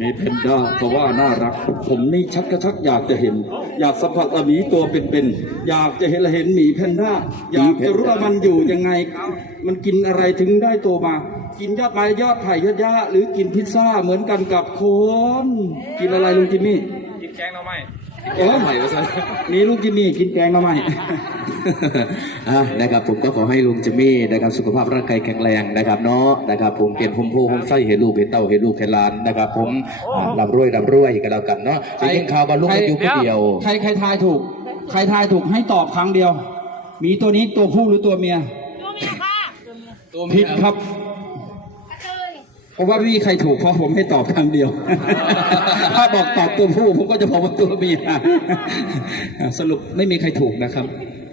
มีเพนด้าเพราะว่าน่ารัก ผมนี่ชักกระชักอยากจะเห็น อยากสัมผัสหมีตัวเป็นๆอยากจะเห็นเห็นหมีแพนด้าอยากจะรู้ว่ามันอยู่ยังไง มันกินอะไรถึงได้โตมา กินยอดไม้ยอดไผ่ยอดหญ้าหรือกินพิซซ่าเหมือนกันกับคน กินอะไรลุงจิมมี่กินแกงเราไหม เออใหม่วะซะนี่ลุงจิมมี่กินแกงมาใหม่อะนะครับผมก็ขอให้ลุงจิมมี่นะครับสุขภาพร่างกายแข็งแรงนะครับเนาะนะครับผมเปลี่ยนผมโพผมไส้เห็นลูกเห็นเต้าเห็นลูกเห็นหลานนะครับ ผมอ่าร่ำรวยร่ำรวยกันแล้วกันเนาะจะยินข่าวว่าลุงอายุคนเดียว ใครใครทายถูก ใครทายถูกให้ตอบครั้งเดียว มีตัวนี้ตัวผู้หรือตัวเมีย ตัวเมียค่ะผิดครับกระเทย เพราะว่าไม่มีใครถูกเพราะผมให้ตอบครั้งเดียว ถ้าบอกตอบตัวผู้ผมก็จะบอกว่าตัวเมียสรุปไม่มีใครถูกนะครับ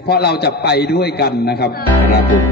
เพราะเราจะไปด้วยกันนะครับครับผม